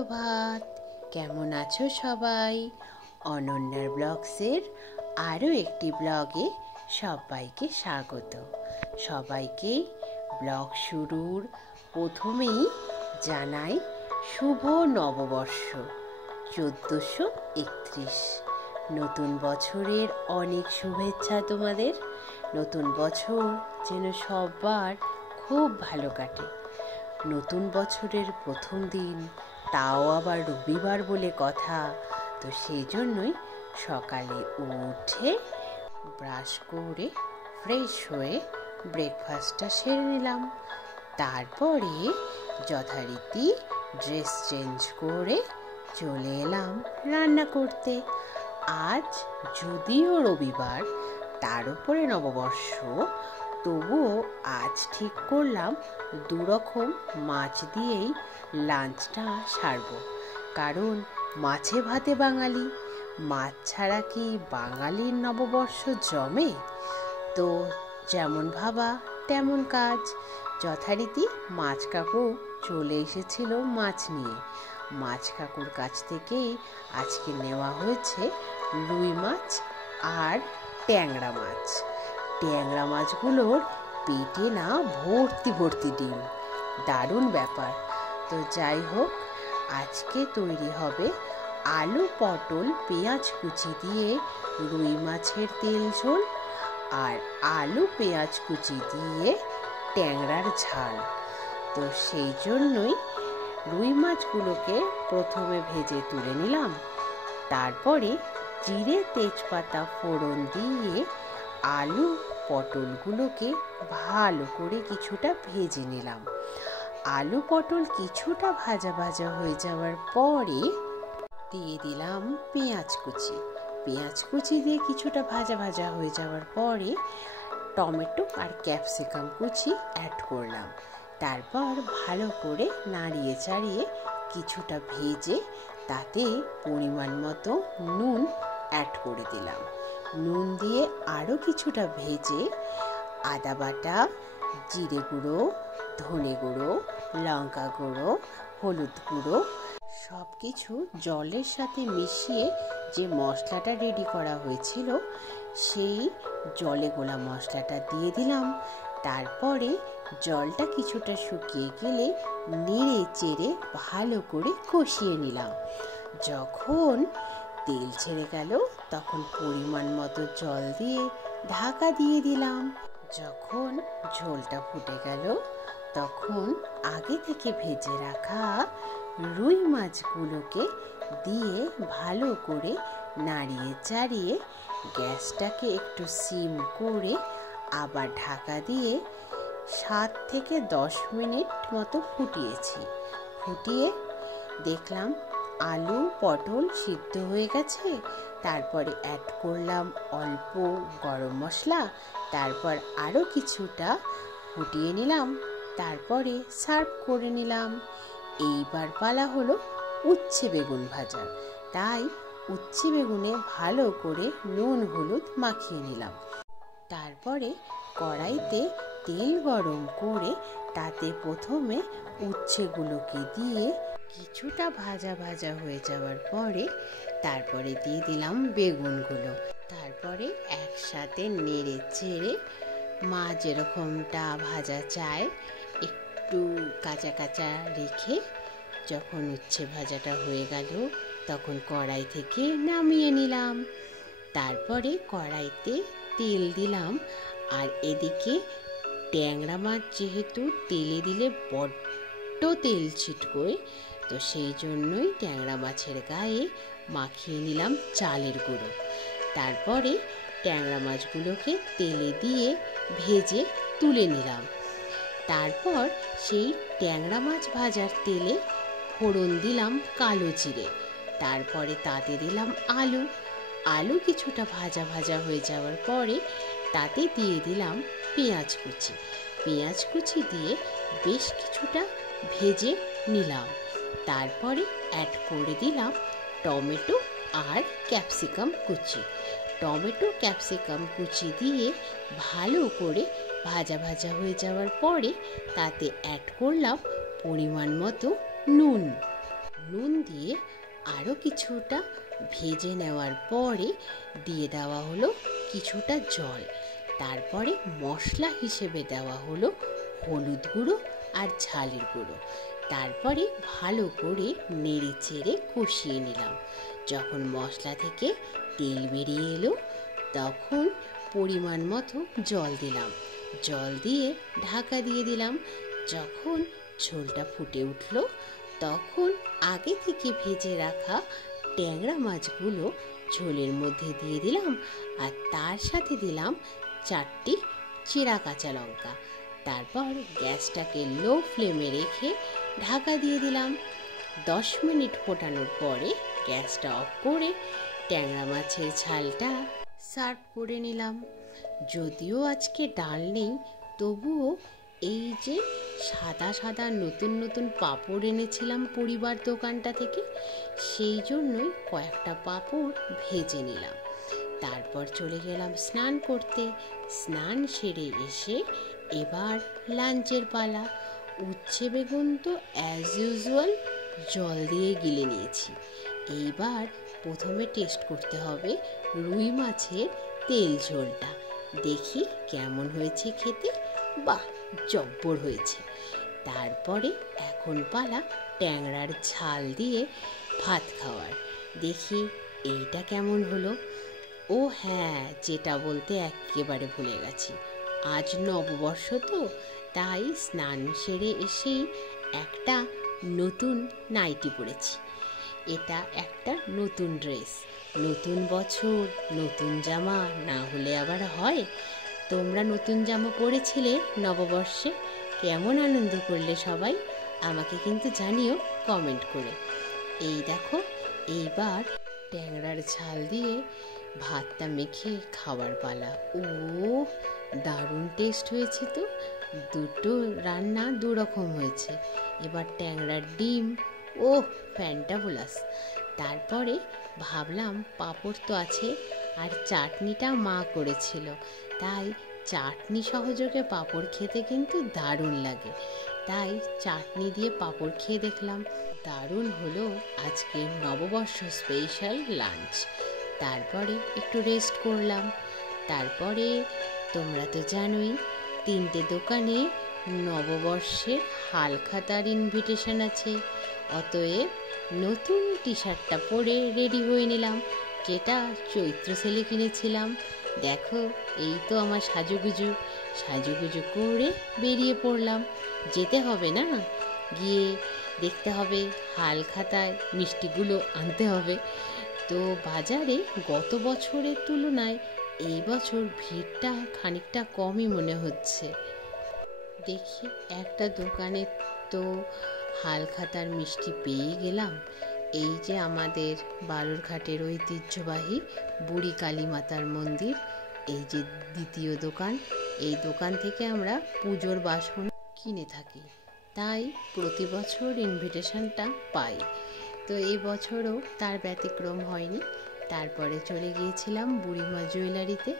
সুপ্রভাত। কেমন আছো সবাই? অনন্যার ব্লগসের আরও একটি ব্লগে সবাইকে স্বাগত। সবাইকে ব্লগ শুরুর প্রথমেই জানাই শুভ নববর্ষ 1431। নতুন বছরের অনেক শুভেচ্ছা তোমাদের। নতুন বছর যেন সবার খুব ভালো কাটে। নতুন বছরের প্রথম দিন, তাও আবার রবিবার বলে কথা, তো সেই জন্যই সকালে উঠে ব্রাশ করে ফ্রেশ হয়ে ব্রেকফাস্টটা সেরে নিলাম। তারপরে যথারীতি ড্রেস চেঞ্জ করে চলে এলাম রান্না করতে। আজ যদিও রবিবার, তার উপরে নববর্ষ, তবুও আজ ঠিক করলাম দুরকম মাছ দিয়েই লাঞ্চটা সারবো। কারণ মাছে ভাতে বাঙালি, মাছ ছাড়া কি বাঙালির নববর্ষ জমে? তো যেমন ভাবা তেমন কাজ। যথারীতি মাছ কাকু চলে এসেছিল মাছ নিয়ে। মাছ কাকুর কাছ থেকেই আজকে নেওয়া হয়েছে রুই মাছ আর ট্যাংরা মাছ। ট্যাংরা মাছগুলোর পেটে না ভর্তি ভর্তি ডিম, দারুণ ব্যাপার। তো যাই হোক, আজকে তৈরি হবে আলু পটল পেঁয়াজ কুচি দিয়ে রুই মাছের তেল ঝোল আর আলু পেঁয়াজ কুচি দিয়ে ট্যাংরার ঝাল। তো সেই জন্যই রুই মাছগুলোকে প্রথমে ভেজে তুলে নিলাম। তারপরে জিরে তেজপাতা ফোড়ন দিয়ে আলু পটলগুলোকে ভালো করে কিছুটা ভেজে নিলাম। আলু পটল কিছুটা ভাজা ভাজা হয়ে যাওয়ার পরে দিয়ে দিলাম পেঁয়াজ কুচি। পেঁয়াজ কুচি দিয়ে কিছুটা ভাজা ভাজা হয়ে যাওয়ার পরে টমেটো আর ক্যাপসিকাম কুচি অ্যাড করলাম। তারপর ভালো করে নাড়িয়ে চাড়িয়ে কিছুটা ভেজে তাতে পরিমাণ মতো নুন অ্যাড করে দিলাম। নুন দিয়ে আরও কিছুটা ভেজে আদা বাটা, জিরে গুঁড়ো, ধনে গুঁড়ো, লঙ্কা গুঁড়ো, হলুদ গুঁড়ো সব কিছু জলের সাথে মিশিয়ে যে মশলাটা রেডি করা হয়েছিল, সেই জলে গোলা মশলাটা দিয়ে দিলাম। তারপরে জলটা কিছুটা শুকিয়ে গেলে নেড়ে চেড়ে ভালো করে কষিয়ে নিলাম। যখন তেল ছেড়ে গেল তখন পরিমাণ মতো জল দিয়ে ঢাকা দিয়ে দিলাম। যখন ঝোলটা ফুটে গেল তখন আগে থেকে ভেজে রাখা রুই মাছগুলোকে দিয়ে ভালো করে নাড়িয়ে চাড়িয়ে গ্যাসটাকে একটু সিম করে আবার ঢাকা দিয়ে 7 থেকে 10 মিনিট মতো ফুটিয়েছি। ফুটিয়ে দেখলাম আলু পটল সিদ্ধ হয়ে গেছে। তারপরে অ্যাড করলাম অল্প গরম মশলা। তারপর আরও কিছুটা ফুটিয়ে নিলাম। তারপরে সার্ভ করে নিলাম। এইবার পালা হলো উচ্ছে বেগুন ভাজা। তাই উচ্ছে বেগুনে ভালো করে নুন হলুদ মাখিয়ে নিলাম। তারপরে কড়াইতে তেল গরম করে তাতে প্রথমে উচ্ছেগুলোকে দিয়ে কিছুটা ভাজা ভাজা হয়ে যাওয়ার পরে তারপরে দিয়ে দিলাম বেগুনগুলো। তারপরে একসাথে নেড়ে চেড়ে মা যেরকমটা ভাজা চায় একটু কাঁচা কাঁচা রেখে যখন উচ্ছে ভাজাটা হয়ে গেল তখন কড়াই থেকে নামিয়ে নিলাম। তারপরে কড়াইতে তেল দিলাম। আর এদিকে ট্যাংরা মাছ যেহেতু তেলে দিলে বড্ড তেল ছিটকোয়, তো সেই জন্যই ট্যাংরা মাছের গায়ে মাখিয়ে নিলাম চালের গুঁড়ো। তারপরে ট্যাংরা মাছগুলোকে তেলে দিয়ে ভেজে তুলে নিলাম। তারপর সেই ট্যাংরা মাছ ভাজার তেলে ফোড়ন দিলাম কালো জিরে। তারপরে তাতে দিলাম আলু কিছুটা ভাজা ভাজা হয়ে যাওয়ার পরে তাতে দিয়ে দিলাম পেঁয়াজ কুচি। পেঁয়াজ কুচি দিয়ে বেশ কিছুটা ভেজে নিলাম। তারপরে অ্যাড করে দিলাম টমেটো আর ক্যাপসিকাম কুচি। টমেটো ক্যাপসিকাম কুচি দিয়ে ভালো করে ভাজা ভাজা হয়ে যাওয়ার পরে তাতে অ্যাড করলাম পরিমাণ মতো নুন। নুন দিয়ে আরও কিছুটা ভেজে নেওয়ার পরে দিয়ে দেওয়া হলো কিছুটা জল। তারপরে মশলা হিসেবে দেওয়া হলো হলুদ গুঁড়ো আর ঝালের গুঁড়ো। তারপরে ভালো করে নেড়ে চেড়ে কষিয়ে নিলাম। যখন মশলা থেকে তেল বেরিয়ে এলো তখন পরিমাণ মতো জল দিলাম। জল দিয়ে ঢাকা দিয়ে দিলাম। যখন ঝোলটা ফুটে উঠল তখন আগে থেকে ভেজে রাখা ট্যাংরা মাছগুলো ঝোলের মধ্যে দিয়ে দিলাম আর তার সাথে দিলাম 4টি চিরা কাঁচা লঙ্কা। তারপর গ্যাসটাকে লো ফ্লেমে রেখে ঢাকা দিয়ে দিলাম। 10 মিনিট ফোটানোর পরে গ্যাসটা অফ করে ট্যাংরা মাছের ঝালটা সার্ভ করে নিলাম। যদিও আজকে ডাল নেই, তবুও এই যে সাদা সাদা নতুন নতুন পাঁপড় এনেছিলাম পরিবার দোকানটা থেকে, সেই জন্যই কয়েকটা পাঁপড় ভেজে নিলাম। তারপর চলে গেলাম স্নান করতে। স্নান সেরে এসে এবার লাঞ্চের পালা। উচ্ছে বেগুন তো অ্যাজ ইউজুয়াল জল দিয়ে গিলে নিয়েছি। এইবার প্রথমে টেস্ট করতে হবে রুই মাছের তেল ঝোলটা। দেখি কেমন হয়েছে খেতে। বাহ, জব্বর হয়েছে। তারপরে এখন পালা ট্যাংরার ঝাল দিয়ে ভাত খাওয়ার। দেখি এইটা কেমন হলো। ও হ্যাঁ, যেটা বলতে একেবারে ভুলে গেছি, আজ নববর্ষ তো, তাই স্নান সেরে এসেই একটা নতুন নাইটি পরেছি। এটা একটা নতুন ড্রেস। নতুন বছর নতুন জামা না হলে আবার হয়? তোমরা নতুন জামা পরেছিলে নববর্ষে? কেমন আনন্দ করলে সবাই? আমাকে কিন্তু জানিও কমেন্ট করে। এই দেখো, এইবার ট্যাংরার ঝাল দিয়ে ভাতটা মেখে খাওয়ার পালা। ও দারুণ টেস্ট হয়েছে তো। দুটো রান্না দুরকম হয়েছে। এবার ট্যাংরার ডিম, ও ফ্যান্টাবুলাস। তারপরে ভাবলাম পাঁপড় তো আছে, আর চাটনিটা মা করেছিল, তাই চাটনি সহযোগে পাঁপড় খেতে কিন্তু দারুণ লাগে। তাই চাটনি দিয়ে পাঁপড় খেয়ে দেখলাম। দারুণ হলো আজকে নববর্ষ স্পেশাল লাঞ্চ। তারপরে একটু রেস্ট করলাম। তারপরে তোমরা তো জানোই 3টে দোকানে নববর্ষের হালখাতার ইনভিটেশন আছে। অতএব নতুন টি শার্টটা পরে রেডি হয়ে নিলাম, যেটা চৈত্র সেলে কিনেছিলাম। দেখো, এই তো আমার সাজুগুজু করে বেরিয়ে পড়লাম। যেতে হবে না, গিয়ে দেখতে হবে হালখাতায় মিষ্টিগুলো আনতে হবে। তো বাজারে গত বছরের তুলনায় এই বছর ভিড়টা খানিকটা কমই মনে হচ্ছে। দেখি একটা দোকানে তো হালখাতার মিষ্টি পেয়ে গেলাম। এই যে আমাদের বালুরঘাটের ঐতিহ্যবাহী বুড়ি কালী মাতার মন্দির, এই যে দ্বিতীয় দোকান। এই দোকান থেকে আমরা পুজোর বাসন কিনে থাকি, তাই প্রতি বছর ইনভিটেশনটা পাই। তো এই বছরও তার ব্যতিক্রম হয়নি। তারপরে চলে গিয়েছিলাম বুড়িমা জুয়েলারিতে,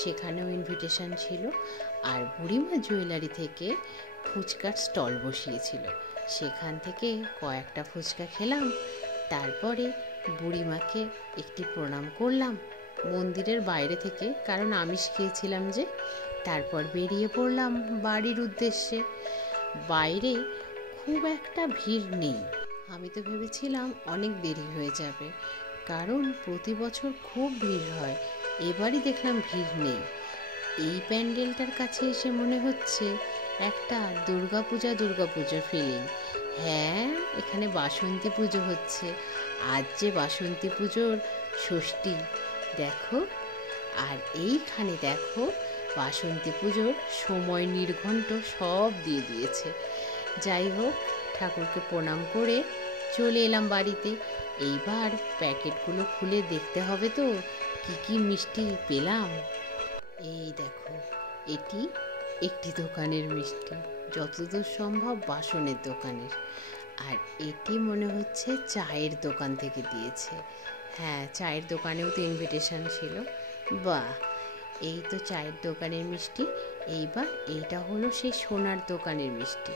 সেখানেও ইনভিটেশন ছিল। আর বুড়িমা জুয়েলারি থেকে ফুচকার স্টল বসিয়েছিল, সেখান থেকে কয়েকটা ফুচকা খেলাম। তারপরে বুড়িমাকে একটি প্রণাম করলাম মন্দিরের বাইরে থেকে, কারণ আমিষ খেয়েছিলাম যে। তারপর বেরিয়ে পড়লাম বাড়ির উদ্দেশ্যে। বাইরে খুব একটা ভিড় নেই। আমি তো ভেবেছিলাম অনেক দেরি হয়ে যাবে, কারণ প্রতি বছর খুব ভিড় হয়। এবারই দেখলাম ভিড় নেই। এই প্যান্ডেলটার কাছে এসে মনে হচ্ছে একটা দুর্গাপূজার ফিলিং। হ্যাঁ, এখানে বাসন্তী পুজো হচ্ছে। আজ যে বাসন্তী পুজোর ষষ্ঠী, দেখো। আর এইখানে দেখো বাসন্তী পুজোর সময় নির্ঘণ্ট সব দিয়ে দিয়েছে। যাই হোক, ঠাকুরকে প্রণাম করে চলে এলাম বাড়িতে। এইবার প্যাকেটগুলো খুলে দেখতে হবে তো কি কি মিষ্টি পেলাম। এই দেখো, এটি একটি দোকানের মিষ্টি, যতদূর সম্ভব বাসনের দোকানের। আর এটি মনে হচ্ছে চায়ের দোকান থেকে দিয়েছে। হ্যাঁ, চায়ের দোকানেও তো ইনভিটেশন ছিল। বাহ, এই তো চায়ের দোকানের মিষ্টি। এইবার এইটা হলো সেই সোনার দোকানের মিষ্টি।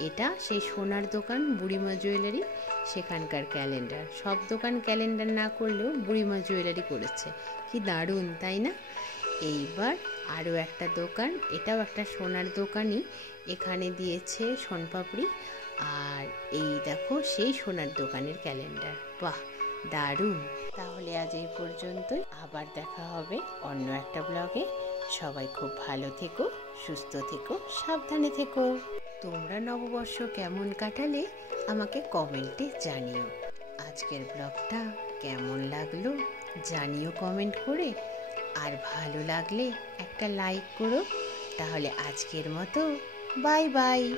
এটা সেই সোনার দোকান বুড়িমা জুয়েলারি, সেখানকার ক্যালেন্ডার। সব দোকান ক্যালেন্ডার না করলেও বুড়িমা জুয়েলারি করেছে, কি দারুণ তাই না? এইবার আরও একটা দোকান, এটাও একটা সোনার দোকানই, এখানে দিয়েছে সোনপাপড়ি। আর এই দেখো সেই সোনার দোকানের ক্যালেন্ডার, বাহ দারুণ। তাহলে আজ এই পর্যন্তই, আবার দেখা হবে অন্য একটা ব্লগে। সবাই খুব ভালো থেকো, সুস্থ থেকো, সাবধানে থেকো। তোমরা নববর্ষ কেমন কাটালে আমাকে কমেন্টে জানিও। আজকের ব্লগটা কেমন লাগলো জানিও কমেন্ট করে। আর ভালো লাগলে একটা লাইক করো। তাহলে আজকের মতো বাই বাই।